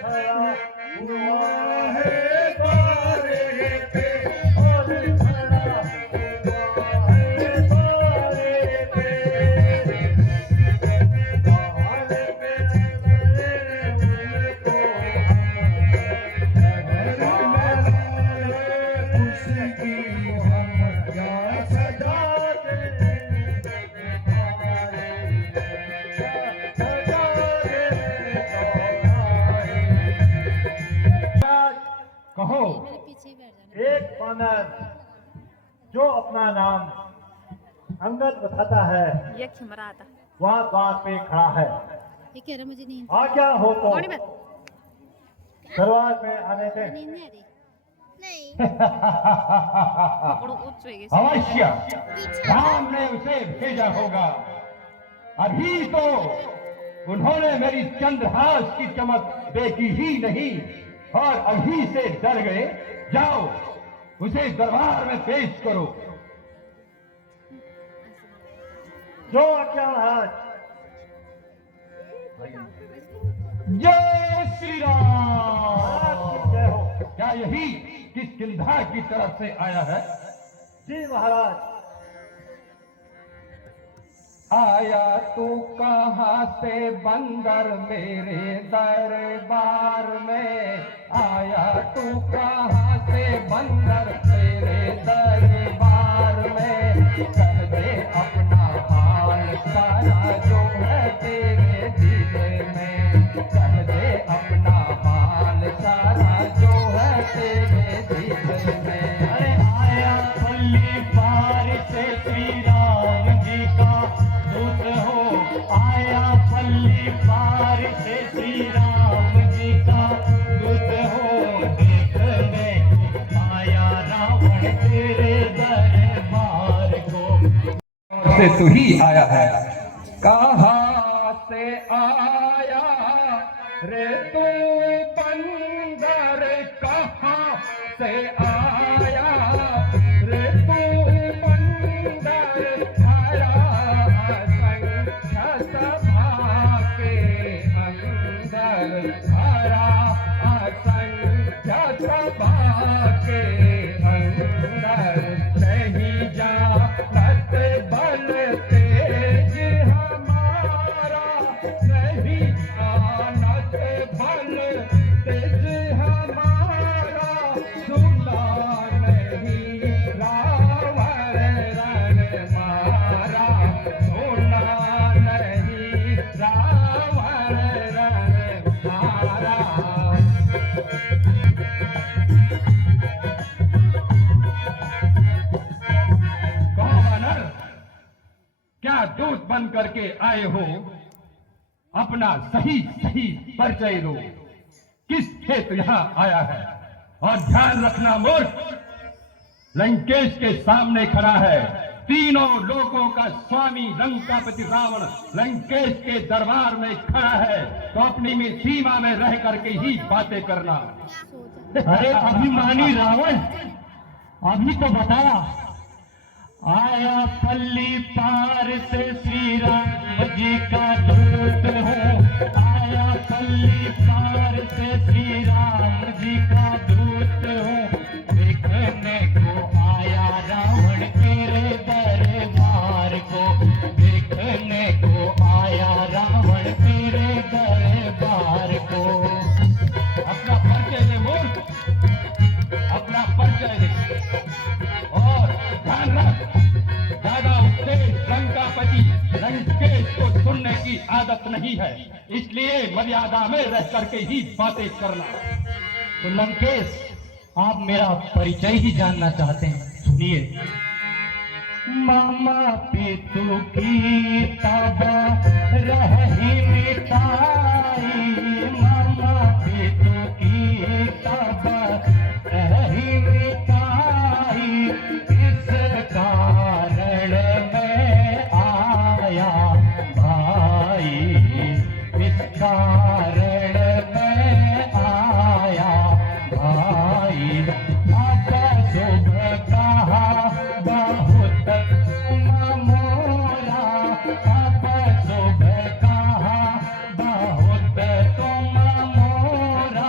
खड़ा हुआ है द्वारे पे, और खड़ा हुआ है द्वारे पे। द्वार पे चले उनको हम ठहराए, उसकी हम क्या सजा दें, हमारे सजा दें कहो। एक बानर जो अपना नाम अंगद बताता है, वहाँ द्वार पे खड़ा है। मुझे नींद आज्ञा हो तो थोड़ी बात दरबार में आने दें। नींद नहीं आ रही नहीं अवश्य राम ने उसे भेजा होगा। अभी तो उन्होंने मेरी चंद्रहास की चमक देखी ही नहीं और अभी से डर गए। जाओ उसे दरबार में पेश करो। जो आज्ञा महाराज। जय श्री राम। महाराज की जय हो। क्या यही किष्किंधा की तरफ से आया है? जी महाराज। आया तू कहाँ से बंदर मेरे दरबार में? आया तू कहाँ से बंदर मेरे दरबार में? कह दे अपना हाल सारा जो है तेरे दिल में। कह दे अपना हाल सारा जो है तेरे दिल में। अरे आया पल्ली पार से श्री राम जी का दूत हो। आया पल्ली पार से श्री राम जी का दूत हो। देखने को आया रावण तेरे दरबार को। से तू ही आया है। कहाँ से आया रे तू बंदर? कहाँ से आया रे तू बंदर? आया संख्या सभा के अंदर। आया संख्या सभा के अंदर। नहीं जानत बल तेज हमारा। नहीं जानत बल तेज हमारा। सुना नहीं रावण रण मारा। सुना नहीं रावण रण मारा। क्या दूत बन करके आए हो? अपना सही सही परिचय दो। किस खेत यहाँ आया है? और ध्यान रखना मूर्ख, लंकेश के सामने खड़ा है। तीनों लोगों का स्वामी लंकापति रावण लंकेश के दरबार में खड़ा है, तो अपनी में सीमा में रह करके ही बातें करना। अरे अभिमानी रावण, अभी तो बताया। आया पल्ली पार से श्री राम जी का दूत हूँ। आया पल्ली पार से श्री राम जी का दूत हूँ। देखने को आया रावण तेरे दरबार को। देखने को आया रावण तेरे दरबार को। अपना परिचय दे मूर्ख, अपना परिचय दे। और ध्यान रख, ज्यादा उपदेश लंकापति लंकेश को सुनने की आदत नहीं है, इसलिए मर्यादा में रह करके ही बातें करना। तो लंकेश, आप मेरा परिचय ही जानना चाहते हैं, सुनिए। मामा पितु की तबा रही मिटाई। मामा पितु की तबा रही मिटाई। इस कारण मैं आया भाई। इस कारण मैं आया भाई। अब शुभ कहा बहुत मोरा। अब शुभ कहा बहुत तुम मोरा।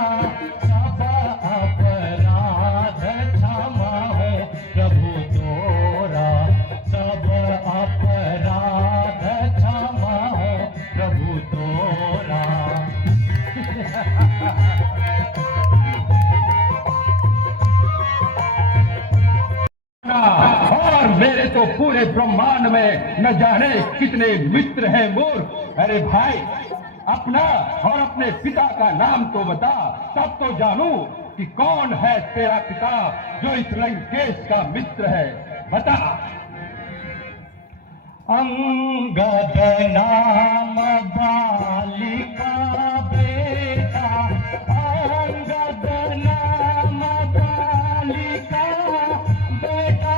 तू तोरा। और मेरे तो पूरे ब्रह्मांड में न जाने कितने मित्र हैं मोर। अरे भाई, अपना और अपने पिता का नाम तो बता, तब तो जानूं कि कौन है तेरा पिता जो इस लंकेश का मित्र है। बता। अंगद नाम बाली का बेटा, अंगद नाम बाली का बेटा,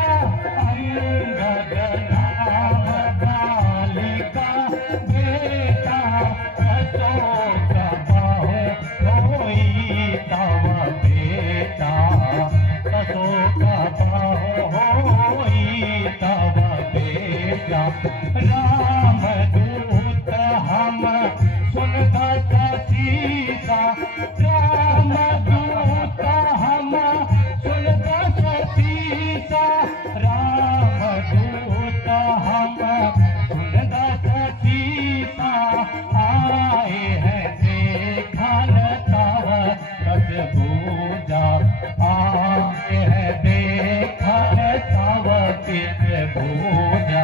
अंगद नाम बाली का बेटा, अशोक बाहो होई तव बेटा, अशोक बाहो होई तव बेटा। राम दूत हम सुनत सीता, राम दूत हम सुनत सीता, राम दूत हम सुनत सीता, आए हैं देखन तव कस भूजा, आए हैं देखन तव किस भूजा।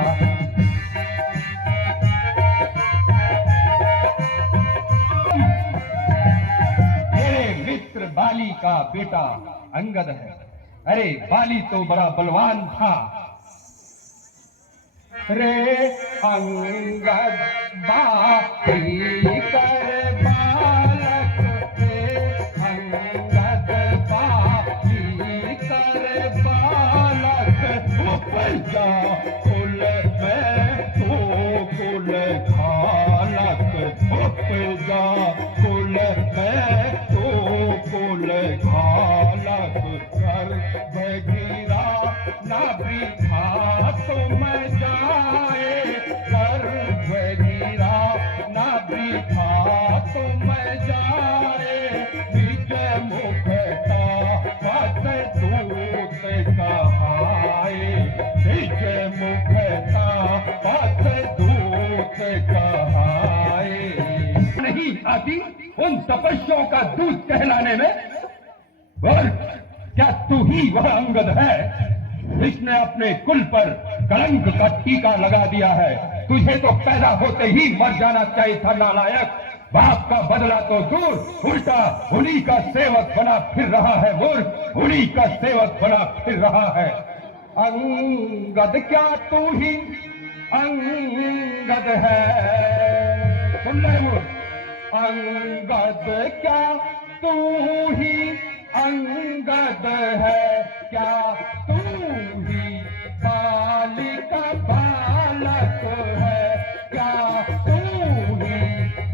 बाली का बेटा अंगद है। अरे बाली तो बड़ा बलवान था रे। अंगद बाली कर बालक रे, अंगद बाली कर बालक, उपजा कुल में तो कुल खालक, उपजा कुल में कुल खालक, कर बगिरा न बिठा तुम जाए, कर बगिरा न बिठा तुम जाए, निज मुखता पत दूत कहाए, निज मुखता पत दूत कहाए। नहीं आती उन तपस्याओं का दूत कहलाने में। और क्या तू ही वह अंगद है जिसने अपने कुल पर कलंक का टीका लगा दिया है? तुझे तो पैदा होते ही मर जाना चाहिए था नालायक। बाप का बदला तो दूर, उल्टा उन्हीं का सेवक बना फिर रहा है मूर्ख, उन्हीं का सेवक बना फिर रहा है। अंगद क्या तू ही अंगद है? सुन ले मूर्ख, अंगद क्या तू ही अंगद है? क्या तू ही बाली का बालक है? क्या तू ही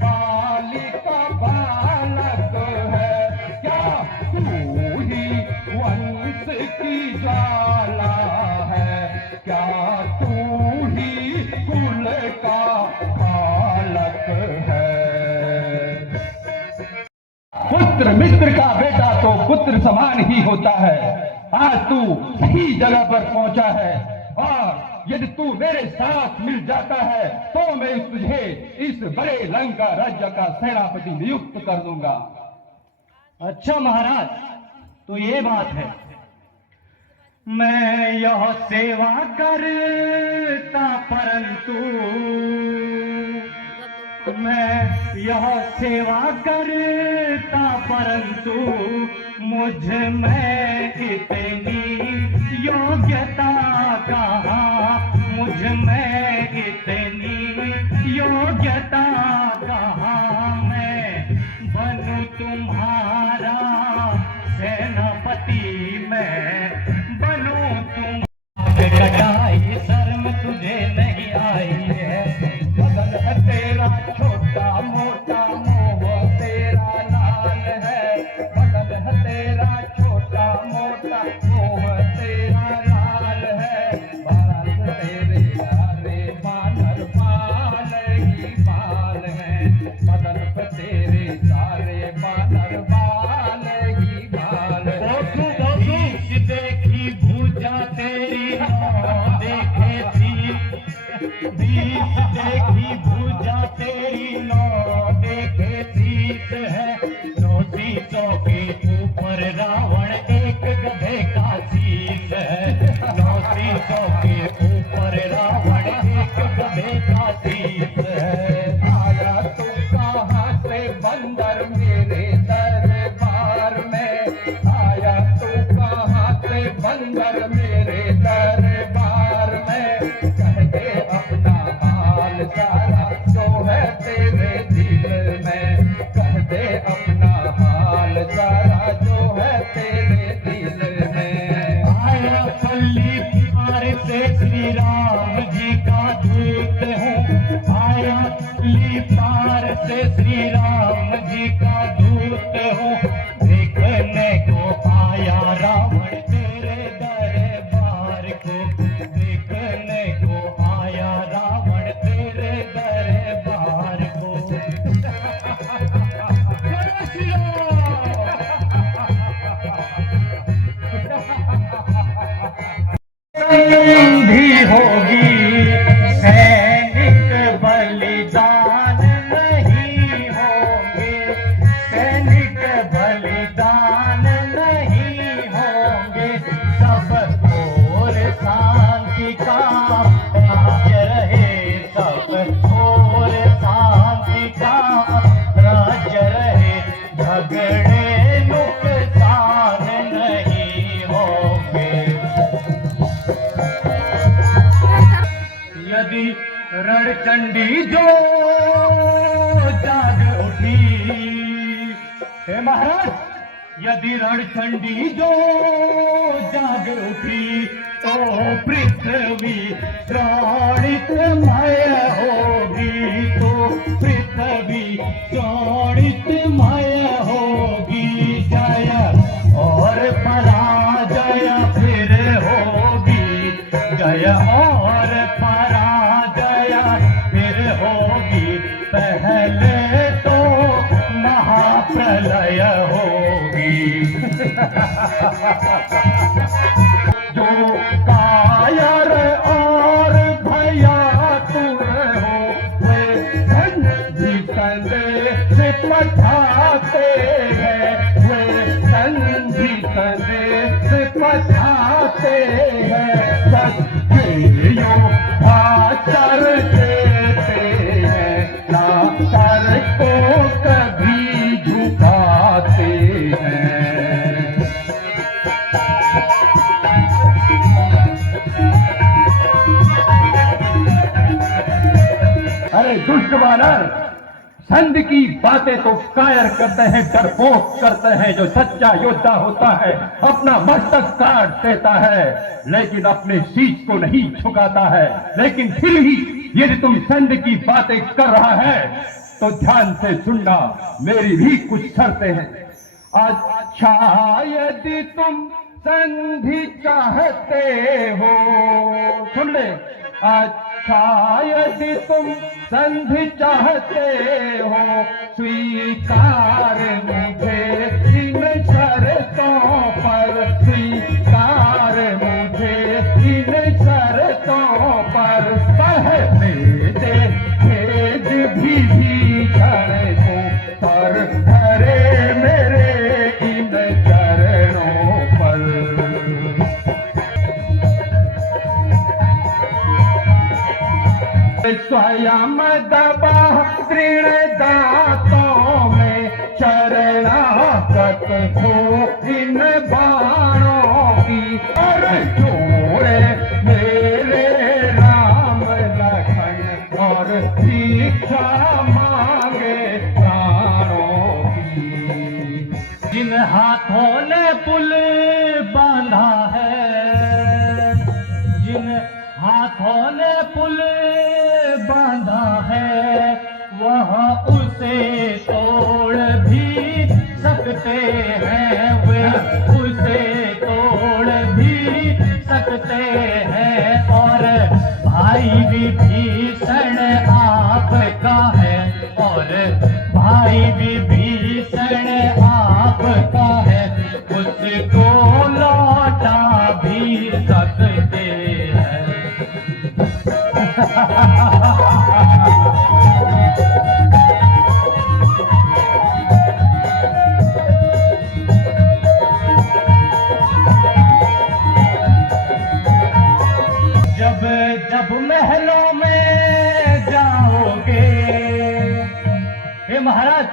बाली का बालक है? क्या तू ही वंश की ज्वाला है? क्या तू ही कुल का बालक है? पुत्र मित्र का बेटा तो पुत्र समान ही होता है। आज तू सही जगह पर पहुंचा है, और यदि तू मेरे साथ मिल जाता है तो मैं तुझे इस बड़े लंका राज्य का सेनापति नियुक्त कर दूंगा। अच्छा महाराज, तो ये बात है। मैं यह सेवा करता परंतु मैं यह सेवा करता परंतु मुझ में इतनी योग्यता कहाँ, मुझ में इतनी योग्यता कहाँ, मैं बनूं तुम्हारा सेनापति, मैं बनूं तुम कटाई शर्म तुझे नहीं आई है। बदन है तेरा छोटा मोटा, मोह तेरा लाल है। बदन है तेरा छोटा मोटा, मोह तेरा लाल है। बाल तेरे लाले बानर बाल ही बाल है। बदन पे तेरे सारे बानर पल्ली पार से श्री राम जी का दूत हो, देखने को आया रावण तेरे दरबार को, देखने को आया रावण तेरे दरबार को। जय श्री राम। भी होगी सैनिक बलिदान नहीं होंगे, सैनिक बलिदान नहीं होंगे, सब और शांति का राज्य रहे, सब और शांति का राज्य रहे, झगड़े नुकसान नहीं होंगे। यदि रणचंडी जो जाग उठी, हे महाराज, यदि रणचंडी जो जाग उठी, तो पृथ्वी त्राणितमय होगी, तो पृथ्वी त्राणितमय होगी। जय और पराजय फिर होगी, जय और पराजय फिर होगी, पहले तो महाप्रलय होगी। जो कायर और भयातुर हो, वे संदेश पठाते हैं, वे संदेश पठाते हैं, सच्चेयों आचर देते हैं, ना सर को कभी झुकाते हैं। अरे दुष्ट वानर, संधि की बातें तो कायर करते हैं, डरपोक करते हैं। जो सच्चा योद्धा होता है अपना मस्तक काट देता है, लेकिन अपने शीश को नहीं झुकाता है। लेकिन फिर भी यदि तुम संधि की बातें कर रहा है तो ध्यान से सुनना, मेरी भी कुछ शर्तें हैं। अच्छा यदि तुम संधि चाहते हो, सुन ले, अच्छा यदि तुम संधि चाहते हो, स्वीकार मुझे इन शर्तों पर, स्वीकार मुझे इन शर्तों पर, पहले दे भेज भी भीषण को, पर हरे मेरे इन चरणों पर। स्वयं दबा तृण दांतों में, शरणागत हो इन बाणों की, और जोड़े मेरे राम लखन और दीक्षा मांगे प्राणों की। जिन हाथों ने पुल बांधा है, जिन हाथों ने पुल बांधा है, वह उसे तोड़ भी सकते हैं, वे उसे तोड़ भी सकते हैं। और भाई विभीषण आपका है, और भाई विभीषण आपका है, उसको लौटा भी सकते हैं। जब जब महलों में जाओगे, हे महाराज,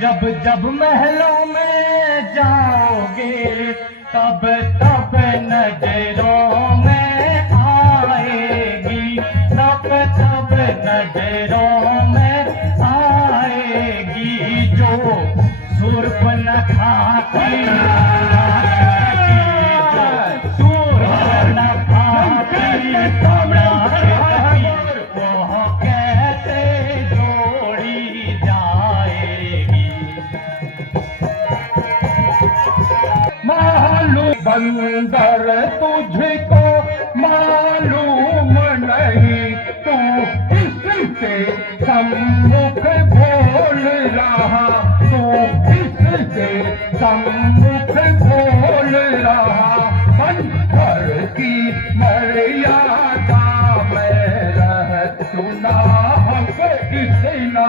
जब जब महलों में जाओगे, तब तब नजरों में आएगी, तब तब नजरों में आएगी, जो शूर्पणखा की, शूर्पणखा की, वो कैसे जो बंदर तुझको मालूम नहीं, तू इससे सम्मुख बोल रहा, तू इससे सम्मुख बोल रहा। बंदर की मर्यादा में रह सुना किसना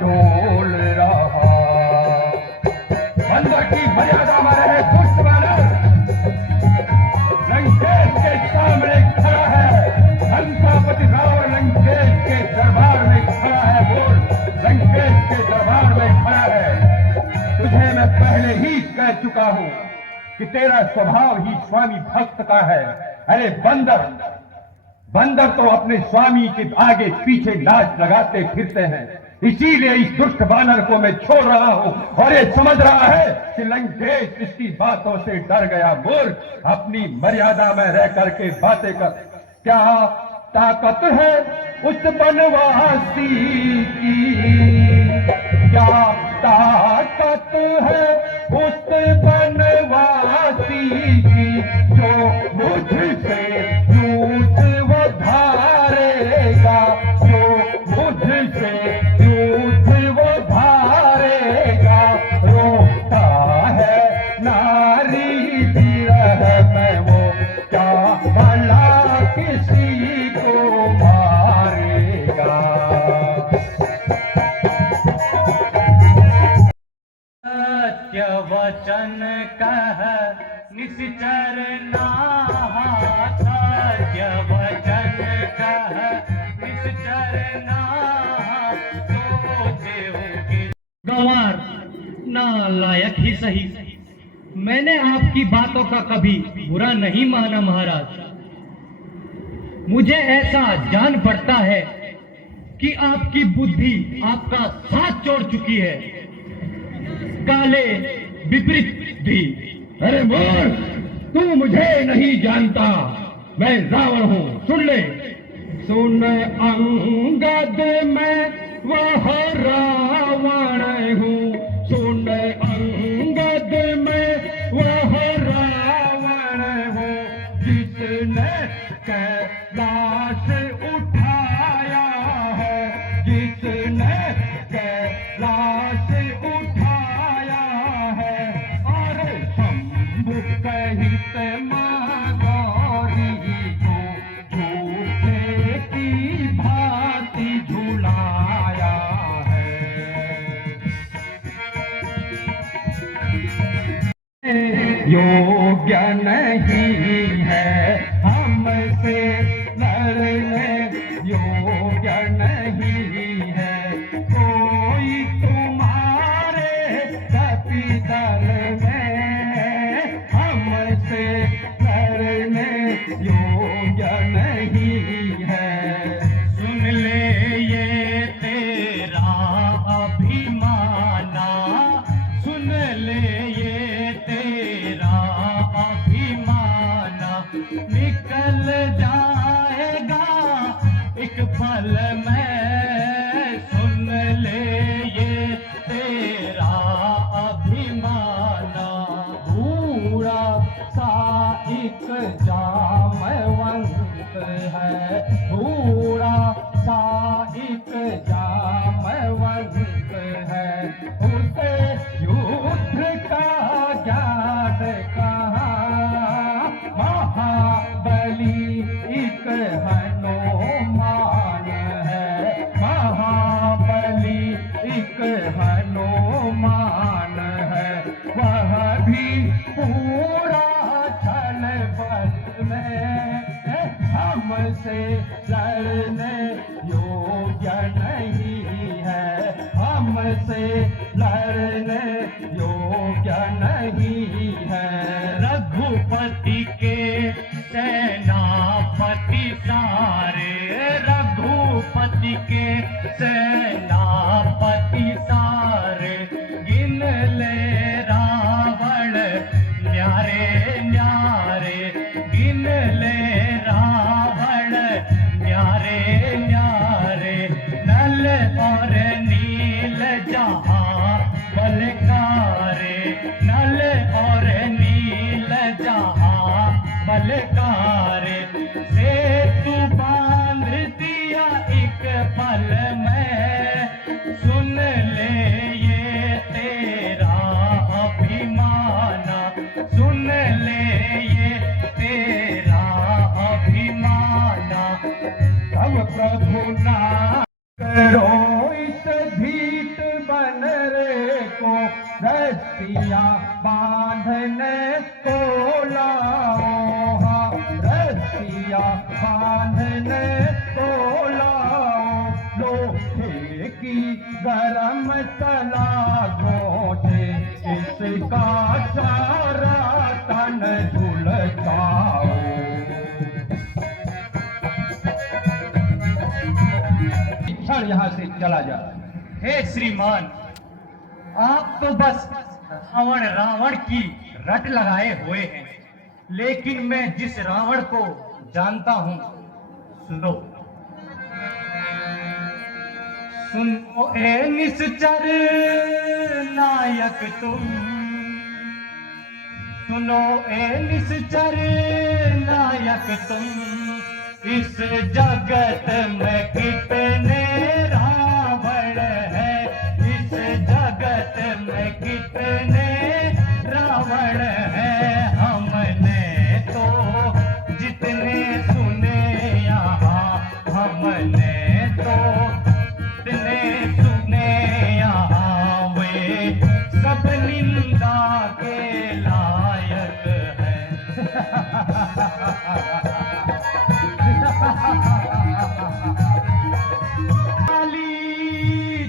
डोल रहा। बंदर की मर्यादा में रहे दुष्ट बानर लंकेश के सामने खड़ा है। लंकापति रावण लंकेश के दरबार में खड़ा है। बोल, लंकेश के दरबार में खड़ा है। तुझे मैं पहले ही कह चुका हूं कि तेरा स्वभाव ही स्वामी भक्त का है। अरे बंदर, बंदर तो अपने स्वामी के आगे पीछे नाच लगाते फिरते हैं, इसीलिए इस दुष्ट बानर को मैं छोड़ रहा हूं और ये समझ रहा है कि लंकेश इसकी बातों से डर गया। बोल, अपनी मर्यादा में रह करके बातें कर। क्या ताकत है उस बनवासी की, क्या ताकत है उस बनवासी की, जो मुझसे झूठ धारेगा, जो मुझसे झूठ धारेगा। रोता है नारी विरह में वो, क्या भला किसी को मारेगा। सत्य वचन कह निश्चर नाहा, सत्य वचन कह निश्चर नाहा, सोचे होंगे गंवार नालायक ही सही। मैंने आपकी बातों का कभी बुरा नहीं माना महाराज। मुझे ऐसा जान पड़ता है कि आपकी बुद्धि आपका साथ छोड़ चुकी है, काले विपरीत भी। अरे मोर, तू मुझे नहीं जानता, मैं रावण हूं। सुन ले, सुन अंगद, मैं वह रावण हूं। सुन अंगद, मैं वह रावण हूं, जिसने कैलाश उठाया है, जिसने कैलाश उठाया है। और शंभु कहित माँ गौरी को झूठे की भांति झुलाया है। योग्य नहीं है हमसे लड़ने, योग्य नहीं है कोई तुम्हारे कपिदल में, हमसे लड़ने योग्य नहीं है। सुन ले ये तेरा अभिमाना, सुन ले ये तेरा अभिमाना, निकल जाएगा एक पल में। सुन ले ये तेरा अभिमाना, बूढ़ा सा एक जामवंत है, बूढ़ा सा एक जामवंत है। उसे युद्ध का ज्ञान कहाँ, महाबली एक हनुमान है, महाबली एक हनुमान है। वह भी पूरा छल बल में हमसे लड़ने योग्य नहीं है, हमसे लड़ने योग्य नहीं है। रघुपति के सेनापति सारे, रघुपति के सेनापति सारे, गिन ले रावण न्यारे न्यारे, गिन ले रावण न्यारे न्यारे। नल और नील जहां बलकारे, नल और नील ले ये तेरा अभिमाना, सुन ले ये तेरा अभिमाना। अब प्रभु नाम करो इस भीत बन रे को, रस्सियाँ बांधने को लाओ, हाँ, रस्सियाँ बांधने को लाओ। लोहे की गरम सलाखों से इसका सारा तन झुलसाओ। क्षण यहाँ से चला जा। हे श्रीमान, आप तो बस रावण रावण की रट लगाए हुए हैं, लेकिन मैं जिस रावण को जानता हूं, सुनो सुनो ए निश्चर नायक तुम, सुनो ए निश्चर नायक तुम, इस जगत में कितने रावण है, इस जगत में कितने रावण है। हमने तो जितने सुने यहाँ, हमने तो जितने सुने यहाँ, वे सब निंदा के लायक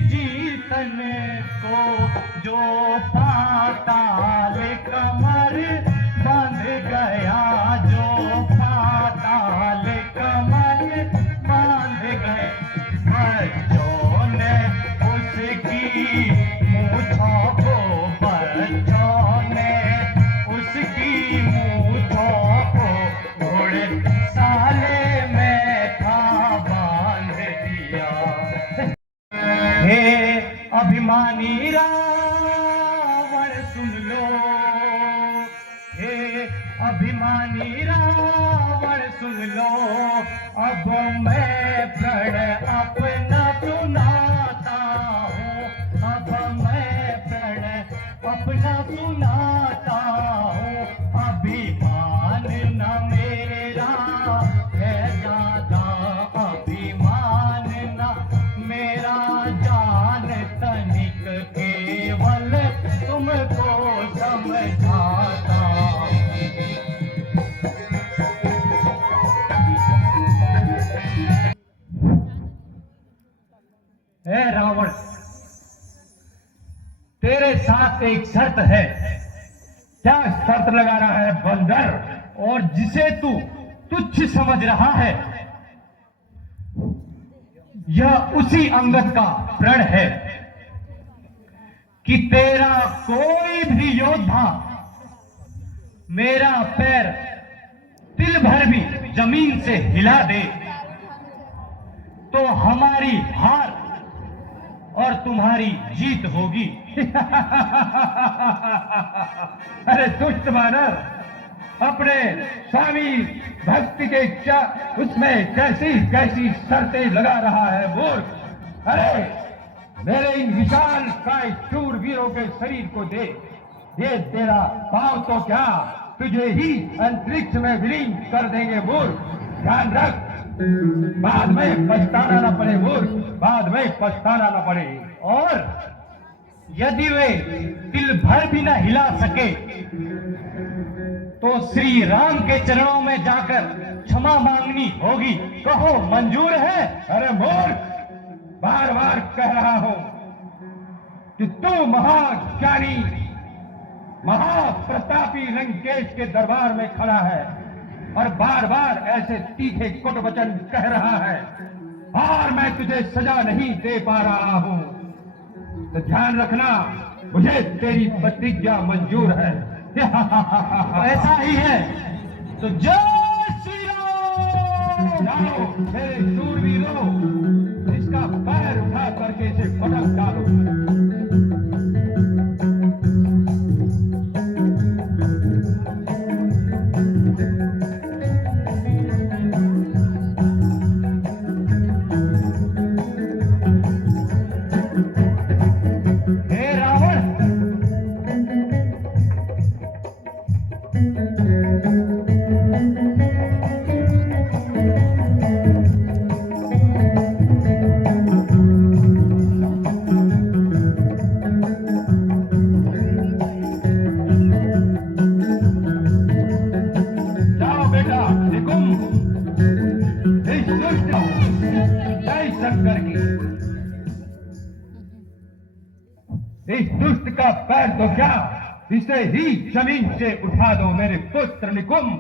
जीतन को जो पाताल कमर बंध गया, जो पाताल कमर बांध गए, बच्चों ने उसकी मूँछों को, बच्चों ने उसकी मूँछों को घोड़े साले में था बांध दिया। हे अभिमानी रावण सुन लो, हे अभिमानी रावण सुन लो, अब मैं प्रण अपना सुनाता हूँ, अब मैं प्रण अपना सुनाता हूँ। अभिमान न मेरा है ज्यादा, अभिमान न मेरा जान तनिक, केवल तुमको समझाता हूँ। हे रावण, तेरे साथ एक शर्त है। क्या शर्त लगा रहा है बंदर? और जिसे तू तुच्छ समझ रहा है, यह उसी अंगद का प्रण है कि तेरा कोई भी योद्धा मेरा पैर तिल भर भी जमीन से हिला दे तो हमारी हार और तुम्हारी जीत होगी। अरे दुष्ट मानव, अपने स्वामी भक्ति के क्या उसमें कैसी कैसी शर्तें लगा रहा है मूर्ख। अरे मेरे इन विशाल काय शूरवीरों के शरीर को दे, ये तेरा पांव तो क्या तुझे ही अंतरिक्ष में विलीन कर देंगे मूर्ख। ध्यान रख, बाद में पछताना न पड़े मूर्ख, बाद में पछताना न पड़े। और यदि वे तिल भर भी न हिला सके तो श्री राम के चरणों में जाकर क्षमा मांगनी होगी। कहो मंजूर है? अरे मूर्ख, बार बार कह रहा हूं कि तू महाज्ञानी महाप्रतापी लंकेश के दरबार में खड़ा है और बार बार ऐसे तीखे कुट वचन कह रहा है और मैं तुझे सजा नहीं दे पा रहा हूं। तो ध्यान रखना, मुझे तेरी प्रतिज्ञा मंजूर है। ऐसा ही है तो जय श्री राम। जाओ मेरे शूरवीरों, इसका पैर उठा करके इसे पटक डालो। इस दुष्ट का पैर तो क्या, इसे ही जमीन से उठा दो मेरे पुत्र निकुंभ।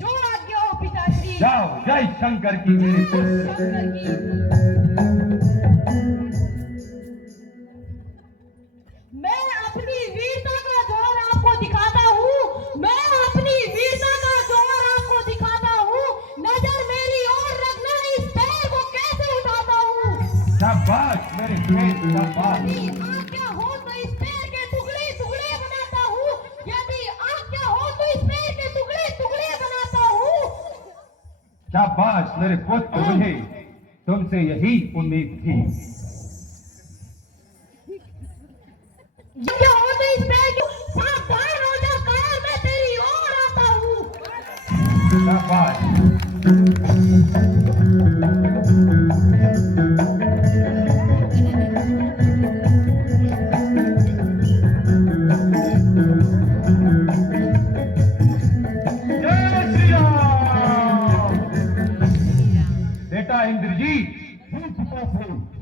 जो आज्ञा हो पिताश्री। जाओ, जय शंकर की मेरे पुत्र। शंकर की। मैं अपनी वीरता का जोर आपको दिखाता हूँ। मैं अपनी वीरता का जोर आपको दिखाता हूँ। नजर मेरी ओर रखना, इस पैर को कैसे उठाता हूँ। शाबाश मेरे शेर, शाबाश। यदि आज्ञा हो तो इस पैर के टुकड़े टुकड़े बनाता हूँ। यदि आज्ञा हो तो इस पैर के टुकड़े टुकड़े बनाता हूँ। शाबाश मेरे पुत्र, मुझे तुमसे यही उम्मीद थी। आज्ञा हो तो इस पैर के सावधान हो जा, काल मैं तेरी ओर आता हूँ। शाबाश। जय श्री राम। बेटा इंद्रजीत,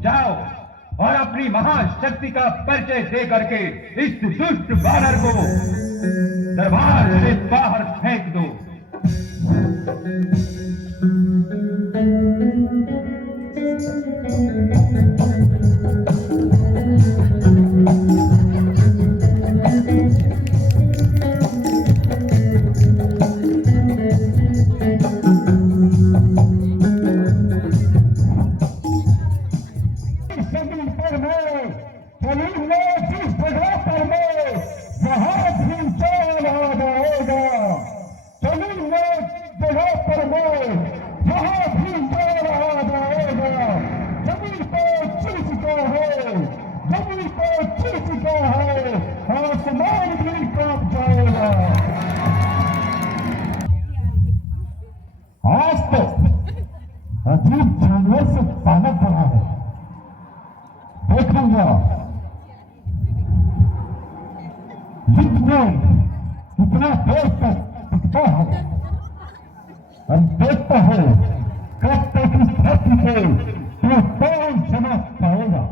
जाओ और अपनी महाशक्ति का परिचय दे करके इस दुष्ट वानर को दरबार से बाहर फेंक दो। आज तो अजीब जानवर से पालक बना है, देखूंगा युद्ध में कितना देर तक टिकता है। हम देखता है कब तक इस धरती पे तो कौन समझ पाएगा।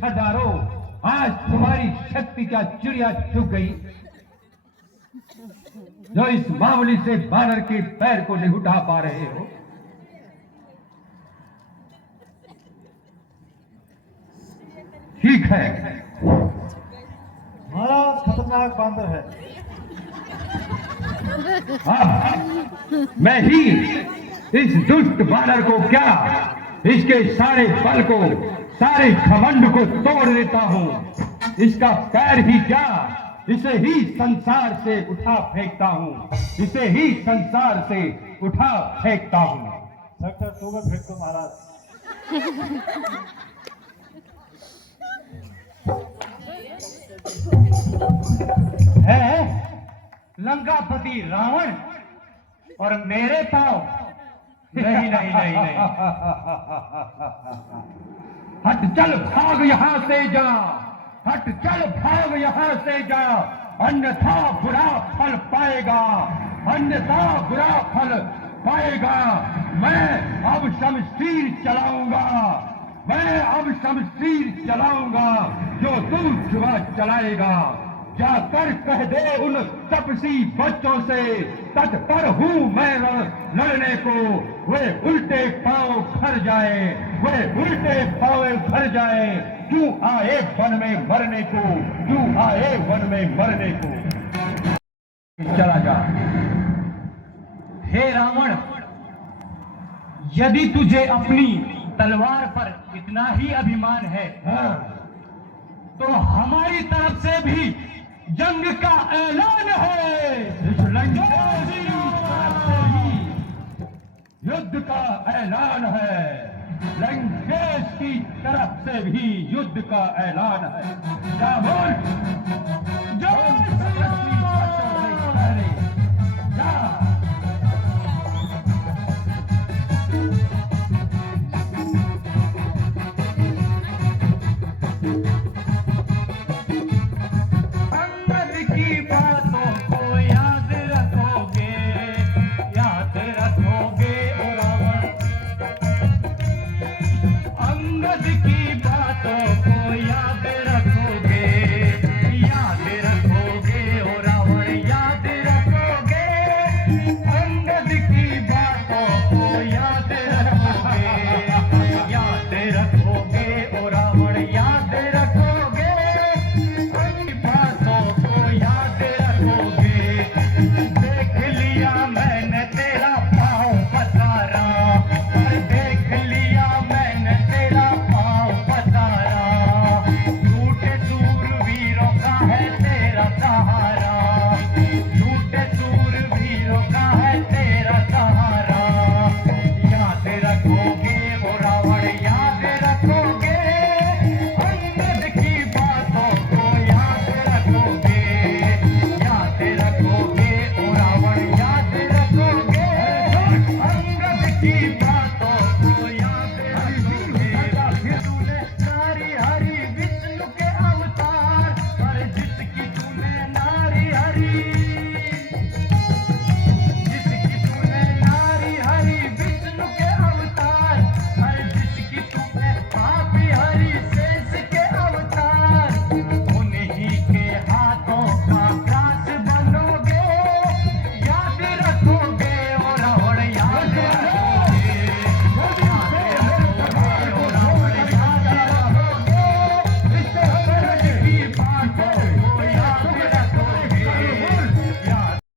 सरदारों, आज तुम्हारी शक्ति क्या चिड़िया चुग गई, जो इस मामूली से बानर के पैर को नहीं उठा पा रहे हो। ठीक है, महाराज खतरनाक बांदर है। मैं ही इस दुष्ट बानर को क्या, इसके सारे बल को, सारे घमंड को तोड़ देता हूँ। इसका पैर ही क्या, इसे ही संसार से उठा फेंकता हूँ, इसे ही संसार से उठा फेंकता हूँ। डॉक्टर टोगर फेंक दो महाराज। है लंकापति रावण और मेरे पांव, नहीं नहीं नहीं नहीं। हट चल भाग यहाँ से जा, हट चल भाग यहाँ से जा, अन्यथा बुरा फल पाएगा, अन्यथा बुरा फल पाएगा। मैं अब शमशीर चलाऊंगा, मैं अब शमशीर चलाऊंगा, जो तू जुआ चलाएगा। जाकर कह दे उन तपसी बच्चों से, तत्पर हूँ मैं लड़ने को। वे उल्टे पांव घर जाए, वे उल्टे पांव घर जाए। क्यों आए वन में मरने को, क्यों आए वन में मरने को। चला जा। हे रावण, यदि तुझे अपनी तलवार पर इतना ही अभिमान है, तो हमारी तरफ से भी जंग का ऐलान है। इस लंका की तरफ से ही युद्ध का ऐलान है। लंकेश की तरफ से भी युद्ध का ऐलान है। क्या बोल? जय